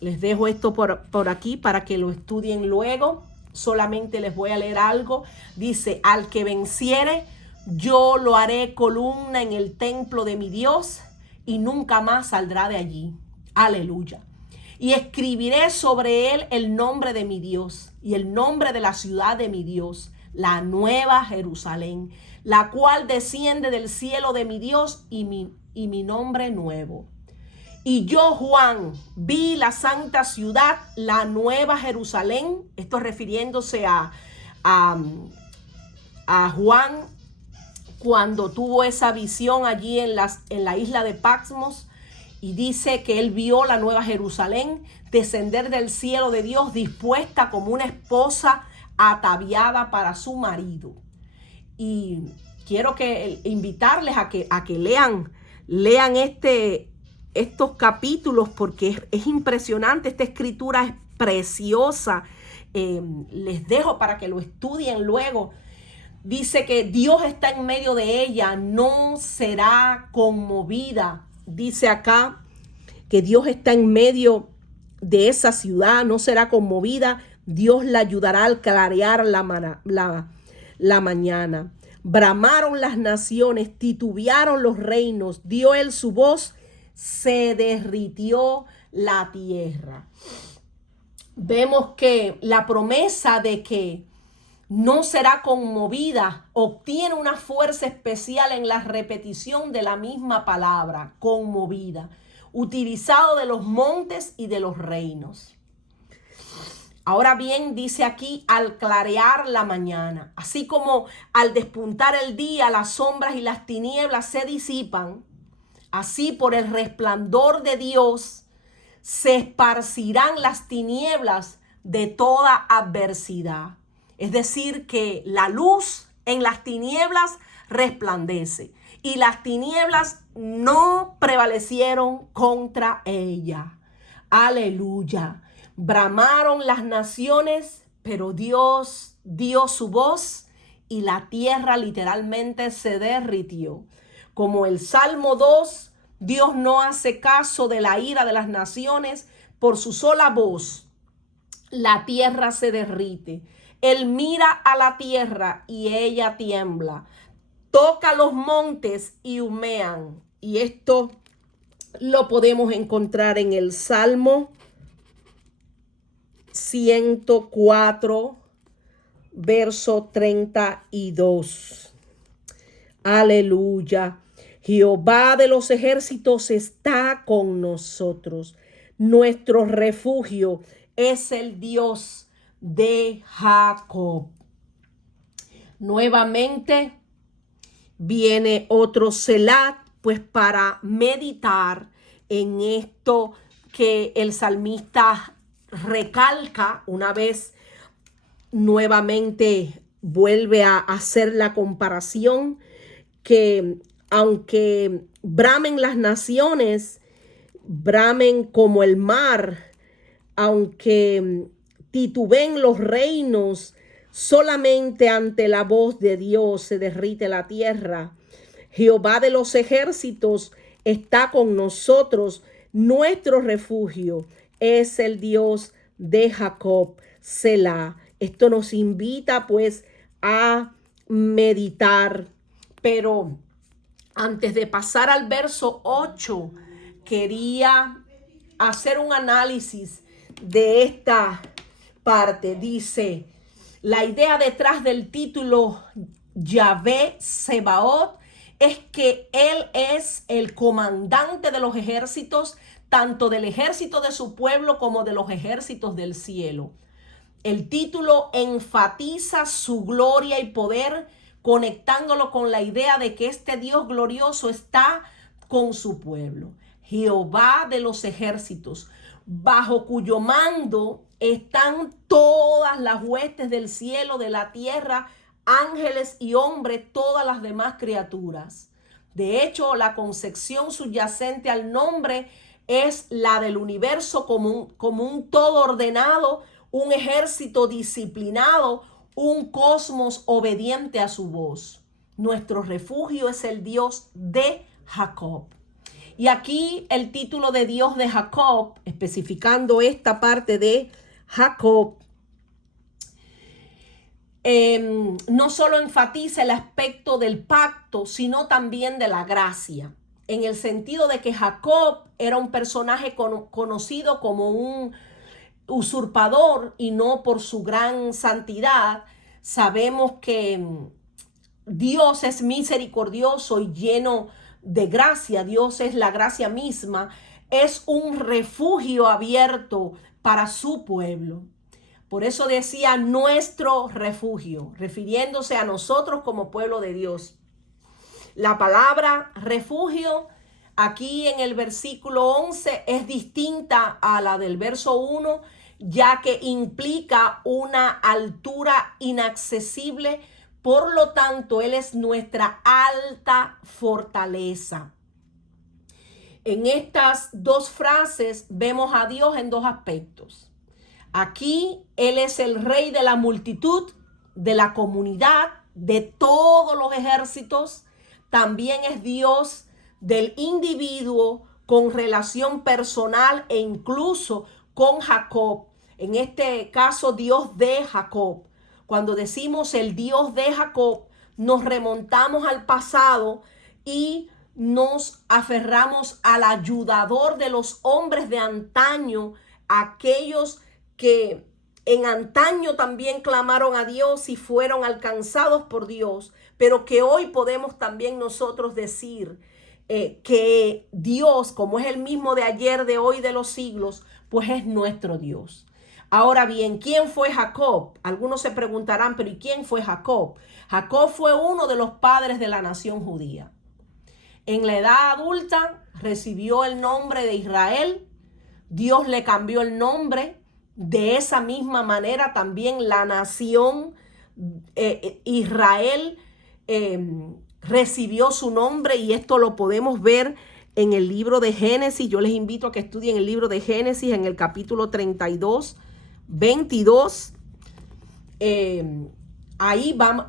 Les dejo esto por aquí para que lo estudien luego. Solamente les voy a leer algo. Dice, al que venciere, yo lo haré columna en el templo de mi Dios y nunca más saldrá de allí. Aleluya. Y escribiré sobre él el nombre de mi Dios y el nombre de la ciudad de mi Dios, la nueva Jerusalén, la cual desciende del cielo de mi Dios y mi nombre nuevo. Y yo, Juan, vi la santa ciudad, la nueva Jerusalén. Esto refiriéndose a Juan cuando tuvo esa visión allí en la isla de Patmos. Y dice que él vio la nueva Jerusalén descender del cielo de Dios, dispuesta como una esposa ataviada para su marido. Y quiero invitarles a que lean estos capítulos, porque es impresionante. Esta escritura es preciosa. Les dejo para que lo estudien luego. Dice que Dios está en medio de ella, no será conmovida. Dice acá que Dios está en medio de esa ciudad, no será conmovida. Dios la ayudará al clarear la mañana. Bramaron las naciones, titubearon los reinos, dio él su voz, se derritió la tierra. Vemos que la promesa de que no será conmovida obtiene una fuerza especial en la repetición de la misma palabra, conmovida, utilizado de los montes y de los reinos. Ahora bien, dice aquí, al clarear la mañana, así como al despuntar el día, las sombras y las tinieblas se disipan, así por el resplandor de Dios se esparcirán las tinieblas de toda adversidad. Es decir, que la luz en las tinieblas resplandece y las tinieblas no prevalecieron contra ella. Aleluya. Bramaron las naciones, pero Dios dio su voz y la tierra literalmente se derritió. Como el Salmo 2, Dios no hace caso de la ira de las naciones. Por su sola voz, la tierra se derrite. Él mira a la tierra y ella tiembla. Toca los montes y humean. Y esto lo podemos encontrar en el Salmo 104, verso 32. Aleluya. Jehová de los ejércitos está con nosotros. Nuestro refugio es el Dios de Jacob. Nuevamente viene otro Selah, pues para meditar en esto que el salmista recalca. Una vez nuevamente vuelve a hacer la comparación, que aunque bramen las naciones, bramen como el mar, aunque titubeen los reinos, solamente ante la voz de Dios se derrite la tierra. Jehová de los ejércitos está con nosotros. Nuestro refugio es el Dios de Jacob. Selah. Esto nos invita pues a meditar. Pero antes de pasar al verso 8, quería hacer un análisis de esta parte. Dice, la idea detrás del título Yahvé Sebaot es que Él es el comandante de los ejércitos, tanto del ejército de su pueblo como de los ejércitos del cielo. El título enfatiza su gloria y poder, conectándolo con la idea de que este Dios glorioso está con su pueblo. Jehová de los ejércitos, bajo cuyo mando están todas las huestes del cielo, de la tierra, ángeles y hombres, todas las demás criaturas. De hecho, la concepción subyacente al nombre es la del universo como un todo ordenado, un ejército disciplinado, un cosmos obediente a su voz. Nuestro refugio es el Dios de Jacob. Y aquí el título de Dios de Jacob, especificando esta parte de Jacob, no solo enfatiza el aspecto del pacto, sino también de la gracia, en el sentido de que Jacob era un personaje conocido como un usurpador y no por su gran santidad. Sabemos que Dios es misericordioso y lleno de gracia. Dios es la gracia misma. Es un refugio abierto para su pueblo. Por eso decía nuestro refugio, refiriéndose a nosotros como pueblo de Dios. La palabra refugio aquí en el versículo 11 es distinta a la del verso 1, ya que implica una altura inaccesible. Por lo tanto, Él es nuestra alta fortaleza. En estas dos frases vemos a Dios en dos aspectos. Aquí Él es el rey de la multitud, de la comunidad, de todos los ejércitos. También es Dios del individuo con relación personal e incluso con Jacob. En este caso, Dios de Jacob. Cuando decimos el Dios de Jacob, nos remontamos al pasado y nos aferramos al ayudador de los hombres de antaño, aquellos que en antaño también clamaron a Dios y fueron alcanzados por Dios, pero que hoy podemos también nosotros decir que Dios, como es el mismo de ayer, de hoy, de los siglos, pues es nuestro Dios. Ahora bien, ¿quién fue Jacob? Algunos se preguntarán, pero ¿y quién fue Jacob? Jacob fue uno de los padres de la nación judía. En la edad adulta recibió el nombre de Israel. Dios le cambió el nombre. De esa misma manera también la nación Israel recibió su nombre, y esto lo podemos ver en el libro de Génesis. Yo les invito a que estudien el libro de Génesis en el capítulo 32, 22. Ahí van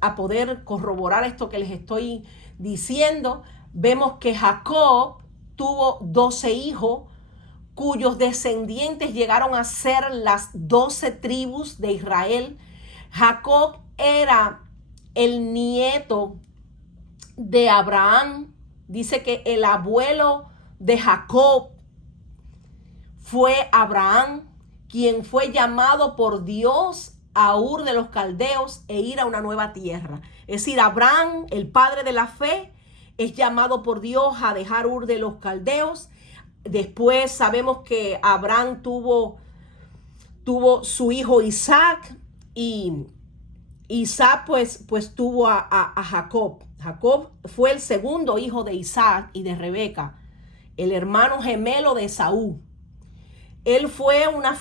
a poder corroborar esto que les estoy diciendo. Vemos que Jacob tuvo 12 hijos, cuyos descendientes llegaron a ser las 12 tribus de Israel. Jacob era el nieto de Abraham. Dice que el abuelo de Jacob fue Abraham, quien fue llamado por Dios a Ur de los Caldeos e ir a una nueva tierra. Es decir, Abraham, el padre de la fe, es llamado por Dios a dejar Ur de los Caldeos. Después sabemos que Abraham tuvo su hijo Isaac, y Isaac pues tuvo a Jacob. Jacob fue el segundo hijo de Isaac y de Rebeca, el hermano gemelo de Esaú. Él fue una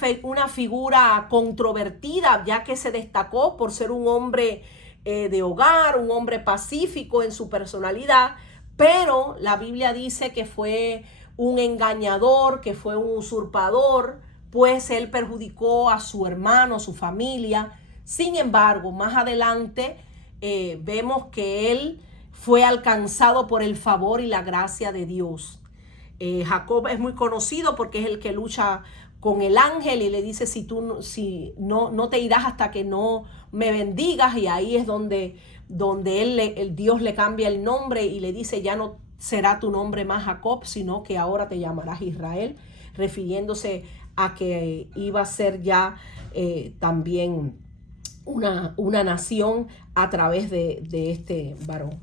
figura controvertida, ya que se destacó por ser un hombre de hogar, un hombre pacífico en su personalidad, pero la Biblia dice que fue un engañador, que fue un usurpador, pues él perjudicó a su hermano, a su familia. Sin embargo, más adelante vemos que él fue alcanzado por el favor y la gracia de Dios. Jacob es muy conocido porque es el que lucha con el ángel y le dice, si no te irás hasta que no me bendigas, y ahí es donde el Dios le cambia el nombre y le dice, ya no será tu nombre más Jacob, sino que ahora te llamarás Israel, refiriéndose a que iba a ser ya también una nación a través de este varón.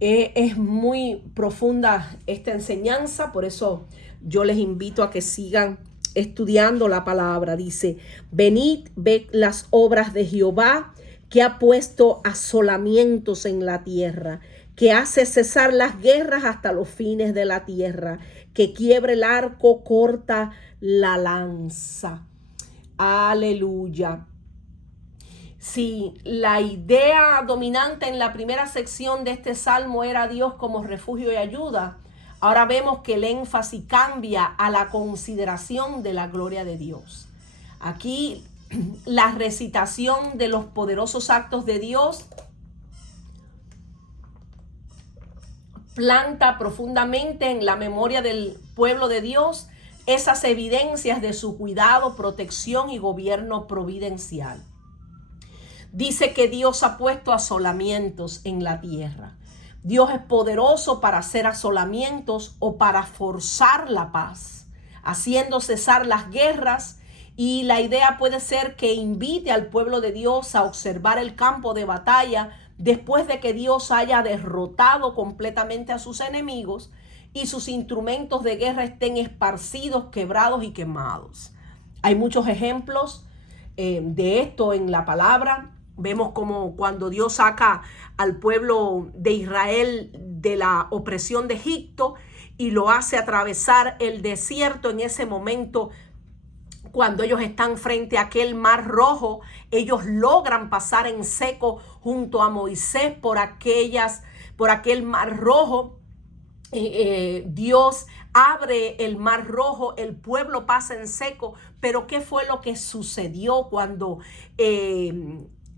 Es muy profunda esta enseñanza, por eso yo les invito a que sigan estudiando la palabra. Dice, venid, ved las obras de Jehová, que ha puesto asolamientos en la tierra, que hace cesar las guerras hasta los fines de la tierra, que quiebra el arco, corta la lanza. Aleluya. Si la idea dominante en la primera sección de este salmo era Dios como refugio y ayuda, ahora vemos que el énfasis cambia a la consideración de la gloria de Dios. Aquí la recitación de los poderosos actos de Dios planta profundamente en la memoria del pueblo de Dios esas evidencias de su cuidado, protección y gobierno providencial. Dice que Dios ha puesto asolamientos en la tierra. Dios es poderoso para hacer asolamientos o para forzar la paz, haciendo cesar las guerras. Y la idea puede ser que invite al pueblo de Dios a observar el campo de batalla después de que Dios haya derrotado completamente a sus enemigos y sus instrumentos de guerra estén esparcidos, quebrados y quemados. Hay muchos ejemplos de esto en la palabra. Vemos como cuando Dios saca al pueblo de Israel de la opresión de Egipto y lo hace atravesar el desierto. En ese momento, cuando ellos están frente a aquel mar rojo, ellos logran pasar en seco junto a Moisés por aquel mar rojo. Dios abre el mar rojo, el pueblo pasa en seco. Pero ¿qué fue lo que sucedió cuando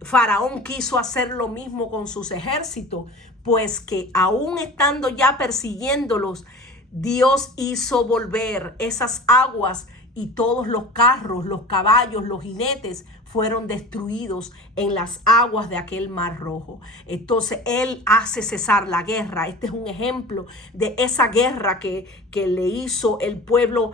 Faraón quiso hacer lo mismo con sus ejércitos? Pues que aún estando ya persiguiéndolos, Dios hizo volver esas aguas y todos los carros, los caballos, los jinetes fueron destruidos en las aguas de aquel mar rojo. Entonces Él hace cesar la guerra. Este es un ejemplo de esa guerra que le hizo el pueblo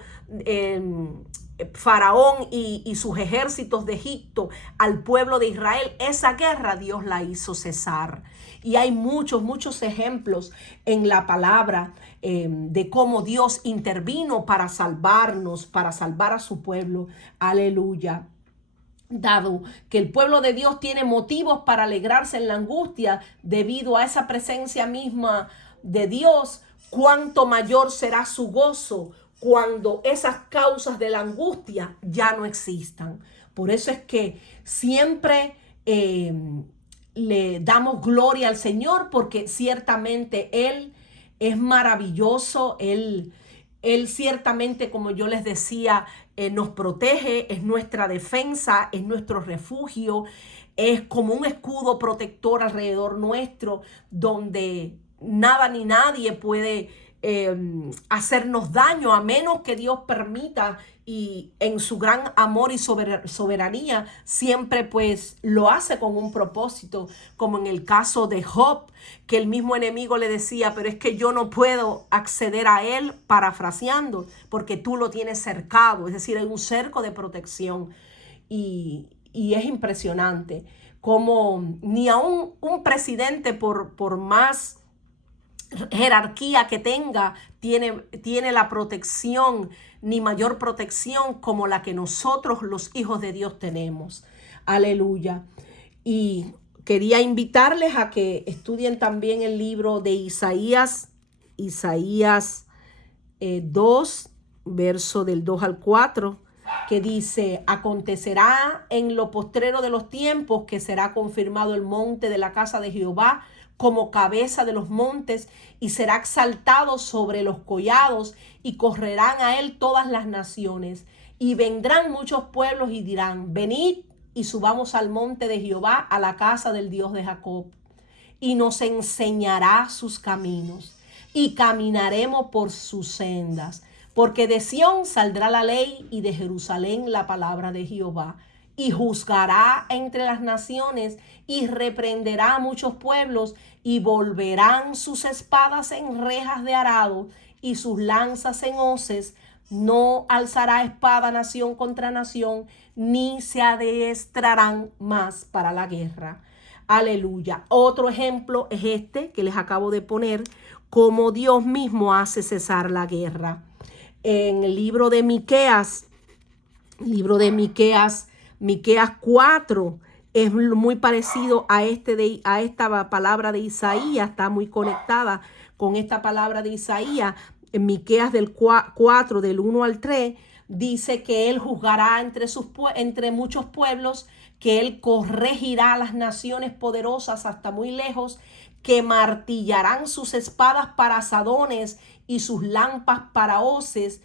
Faraón y sus ejércitos de Egipto al pueblo de Israel. Esa guerra Dios la hizo cesar. Y hay muchos ejemplos en la palabra de cómo Dios intervino para salvarnos, para salvar a su pueblo. Aleluya. Dado que el pueblo de Dios tiene motivos para alegrarse en la angustia debido a esa presencia misma de Dios, cuánto mayor será su gozo cuando esas causas de la angustia ya no existan. Por eso es que siempre le damos gloria al Señor, porque ciertamente Él es maravilloso. Él ciertamente, como yo les decía, nos protege, es nuestra defensa, es nuestro refugio, es como un escudo protector alrededor nuestro, donde nada ni nadie puede hacernos daño, a menos que Dios permita, y en su gran amor y soberanía siempre pues lo hace con un propósito, como en el caso de Job, que el mismo enemigo le decía, pero es que yo no puedo acceder a él, parafraseando, porque tú lo tienes cercado, es decir, hay un cerco de protección. Y es impresionante como ni aún un presidente, por más jerarquía que tenga, tiene la protección, ni mayor protección como la que nosotros los hijos de Dios tenemos. Aleluya. Y quería invitarles a que estudien también el libro de Isaías 2, verso del 2 al 4, que dice: acontecerá en lo postrero de los tiempos que será confirmado el monte de la casa de Jehová como cabeza de los montes, y será exaltado sobre los collados, y correrán a él todas las naciones. Y vendrán muchos pueblos y dirán: venid y subamos al monte de Jehová, a la casa del Dios de Jacob, y nos enseñará sus caminos, y caminaremos por sus sendas. Porque de Sión saldrá la ley, y de Jerusalén la palabra de Jehová. Y juzgará entre las naciones, y reprenderá a muchos pueblos, y volverán sus espadas en rejas de arado, y sus lanzas en hoces. No alzará espada nación contra nación, ni se adiestrarán más para la guerra. Aleluya. Otro ejemplo es este que les acabo de poner, cómo Dios mismo hace cesar la guerra. En el libro de Miqueas, Miqueas 4, es muy parecido a esta palabra de Isaías, está muy conectada con esta palabra de Isaías. En Miqueas 4, del 1 al 3, dice que Él juzgará entre muchos pueblos, que Él corregirá a las naciones poderosas hasta muy lejos, que martillarán sus espadas para asadones y sus lámparas para hoces,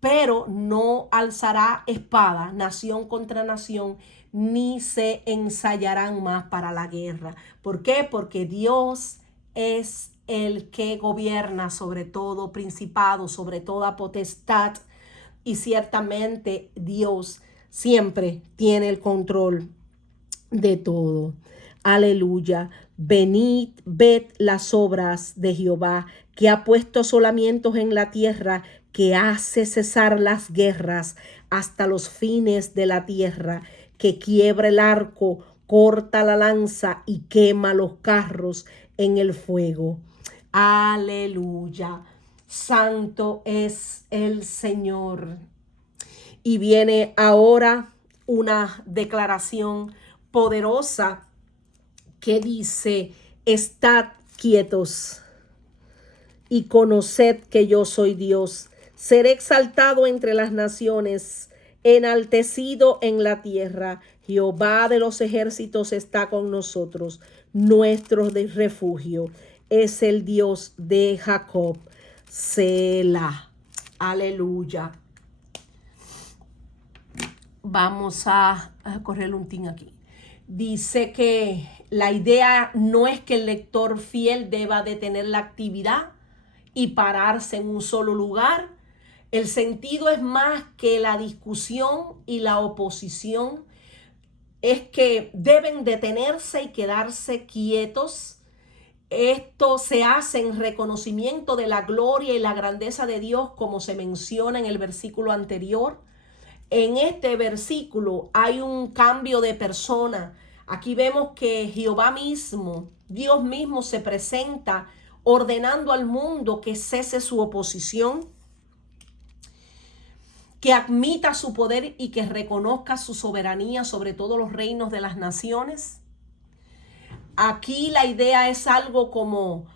pero no alzará espada nación contra nación, ni se ensayarán más para la guerra. ¿Por qué? Porque Dios es el que gobierna sobre todo principado, sobre toda potestad, y ciertamente Dios siempre tiene el control de todo. Aleluya. Venid, ved las obras de Jehová, que ha puesto asolamientos en la tierra, que hace cesar las guerras hasta los fines de la tierra, que quiebra el arco, corta la lanza y quema los carros en el fuego. Aleluya. Santo es el Señor. Y viene ahora una declaración poderosa que dice: estad quietos y conoced que yo soy Dios. Seré exaltado entre las naciones, enaltecido en la tierra. Jehová de los ejércitos está con nosotros. Nuestro refugio es el Dios de Jacob. Selah. Aleluya. Vamos a correr un tin aquí. Dice que la idea no es que el lector fiel deba detener la actividad y pararse en un solo lugar. El sentido es más que la discusión y la oposición. Es que deben detenerse y quedarse quietos. Esto se hace en reconocimiento de la gloria y la grandeza de Dios, como se menciona en el versículo anterior. En este versículo hay un cambio de persona. Aquí vemos que Jehová mismo, Dios mismo, se presenta ordenando al mundo que cese su oposición, que admita su poder y que reconozca su soberanía sobre todos los reinos de las naciones. Aquí la idea es algo como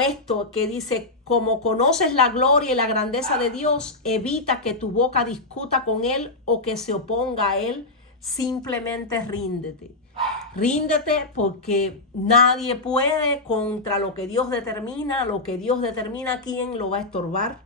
esto que dice: como conoces la gloria y la grandeza de Dios, evita que tu boca discuta con Él o que se oponga a Él. Simplemente ríndete. Ríndete, porque nadie puede contra lo que Dios determina. Lo que Dios determina, ¿quién lo va a estorbar?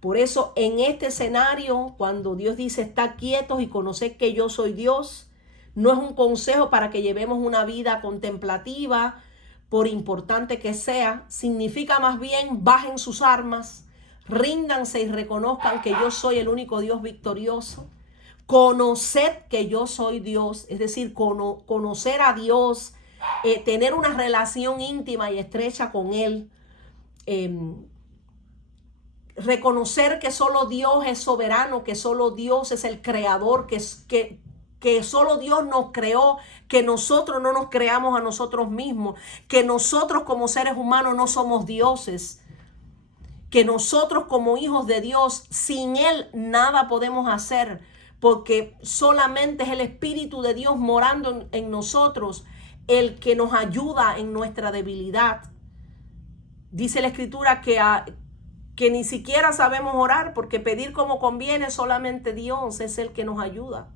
Por eso en este escenario, cuando Dios dice: estad quietos y conoced que yo soy Dios, no es un consejo para que llevemos una vida contemplativa, por importante que sea. Significa más bien: bajen sus armas, ríndanse y reconozcan que yo soy el único Dios victorioso. Conoced que yo soy Dios, es decir, conocer a Dios, tener una relación íntima y estrecha con Él. Reconocer que solo Dios es soberano, que solo Dios es el creador, que solo Dios nos creó, que nosotros no nos creamos a nosotros mismos, que nosotros como seres humanos no somos dioses, que nosotros como hijos de Dios, sin Él nada podemos hacer, porque solamente es el Espíritu de Dios morando en nosotros el que nos ayuda en nuestra debilidad. Dice la Escritura que ni siquiera sabemos orar, porque pedir como conviene solamente Dios es el que nos ayuda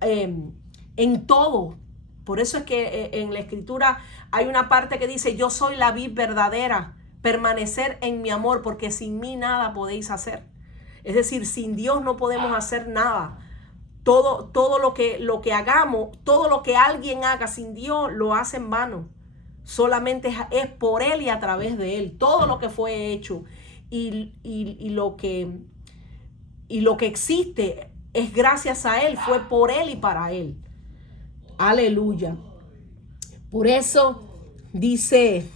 en todo. Por eso es que en la Escritura hay una parte que dice: yo soy la vid verdadera, permanecer en mi amor, porque sin mí nada podéis hacer. Es decir, sin Dios no podemos hacer nada. Todo lo que hagamos, todo lo que alguien haga sin Dios, lo hace en vano. Solamente es por Él y a través de Él. Todo lo que fue hecho y lo que existe es gracias a Él, fue por Él y para Él. Aleluya. Por eso dice: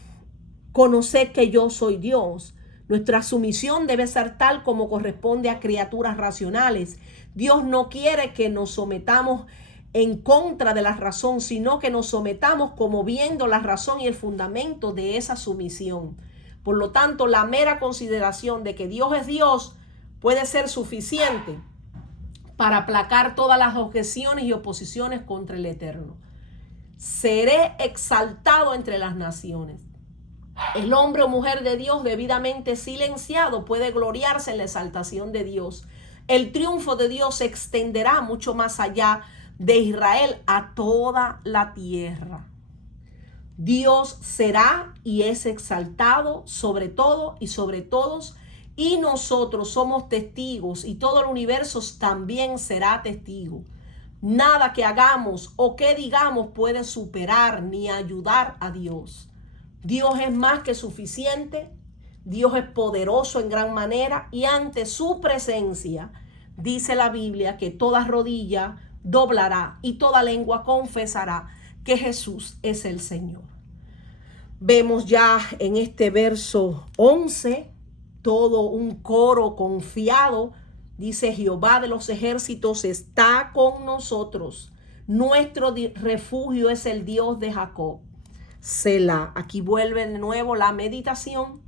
conoced que yo soy Dios. Nuestra sumisión debe ser tal como corresponde a criaturas racionales. Dios no quiere que nos sometamos en contra de la razón, sino que nos sometamos como viendo la razón y el fundamento de esa sumisión. Por lo tanto, la mera consideración de que Dios es Dios puede ser suficiente para aplacar todas las objeciones y oposiciones contra el Eterno. Seré exaltado entre las naciones. El hombre o mujer de Dios debidamente silenciado puede gloriarse en la exaltación de Dios. El triunfo de Dios se extenderá mucho más allá de Israel a toda la tierra. Dios será y es exaltado sobre todo y sobre todos, y nosotros somos testigos, y todo el universo también será testigo. Nada que hagamos o que digamos puede superar ni ayudar a Dios. Dios es más que suficiente. Dios es poderoso en gran manera y ante su presencia dice la Biblia que toda rodilla doblará y toda lengua confesará que Jesús es el Señor. Vemos ya en este verso 11 todo un coro confiado. Dice: Jehová de los ejércitos está con nosotros. Nuestro refugio es el Dios de Jacob. Selah. Aquí vuelve de nuevo la meditación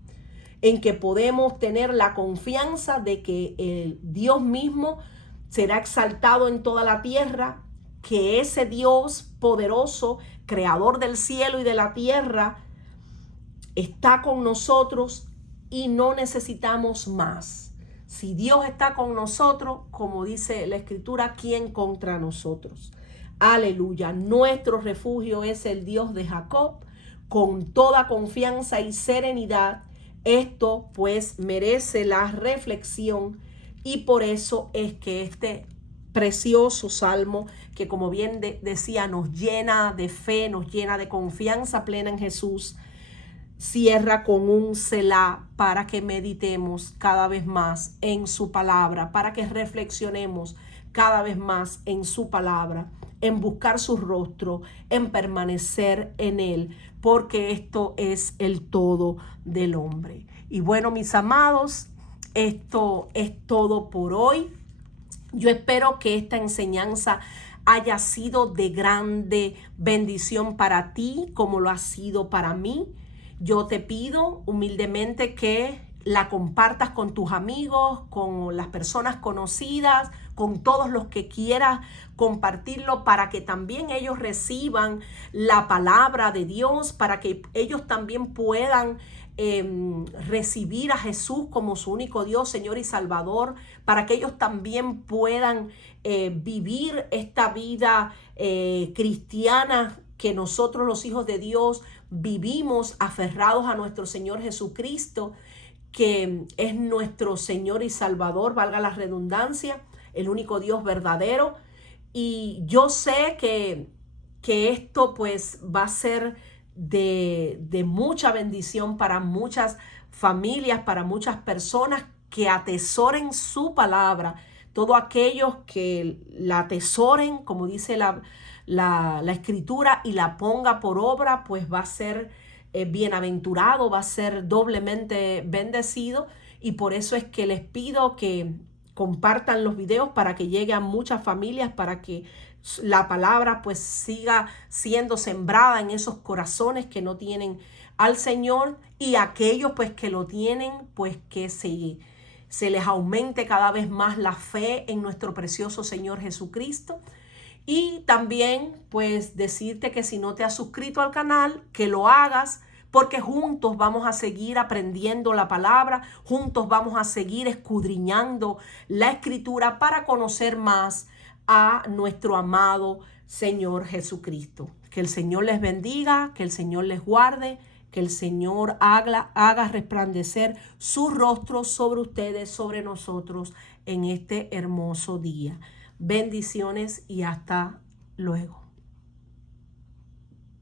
en que podemos tener la confianza de que el Dios mismo será exaltado en toda la tierra, que ese Dios poderoso, creador del cielo y de la tierra, está con nosotros y no necesitamos más. Si Dios está con nosotros, como dice la Escritura, ¿quién contra nosotros? Aleluya. Nuestro refugio es el Dios de Jacob. Con toda confianza y serenidad, esto pues merece la reflexión, y por eso es que este precioso salmo, que como bien decía, nos llena de fe, nos llena de confianza plena en Jesús, cierra con un Selah para que meditemos cada vez más en su palabra, para que reflexionemos cada vez más en su palabra, en buscar su rostro, en permanecer en él, porque esto es el todo del hombre. Y bueno, mis amados, esto es todo por hoy. Yo espero que esta enseñanza haya sido de grande bendición para ti, como lo ha sido para mí. Yo te pido humildemente que la compartas con tus amigos, con las personas conocidas, con todos los que quieras compartirlo, para que también ellos reciban la palabra de Dios, para que ellos también puedan recibir a Jesús como su único Dios, Señor y Salvador, para que ellos también puedan vivir esta vida cristiana que nosotros, los hijos de Dios, vivimos aferrados a nuestro Señor Jesucristo, que es nuestro Señor y Salvador, valga la redundancia, el único Dios verdadero. Y yo sé que esto pues va a ser de mucha bendición para muchas familias, para muchas personas que atesoren su palabra. Todos aquellos que la atesoren, como dice la Escritura, y la ponga por obra, pues va a ser bienaventurado, va a ser doblemente bendecido. Y por eso es que les pido que compartan los videos para que llegue a muchas familias, para que la palabra pues siga siendo sembrada en esos corazones que no tienen al Señor, y aquellos pues que lo tienen, pues que se les aumente cada vez más la fe en nuestro precioso Señor Jesucristo. Y también pues decirte que si no te has suscrito al canal, que lo hagas, porque juntos vamos a seguir aprendiendo la palabra, juntos vamos a seguir escudriñando la Escritura para conocer más a nuestro amado Señor Jesucristo. Que el Señor les bendiga, que el Señor les guarde, que el Señor haga resplandecer su rostro sobre ustedes, sobre nosotros en este hermoso día. Bendiciones y hasta luego.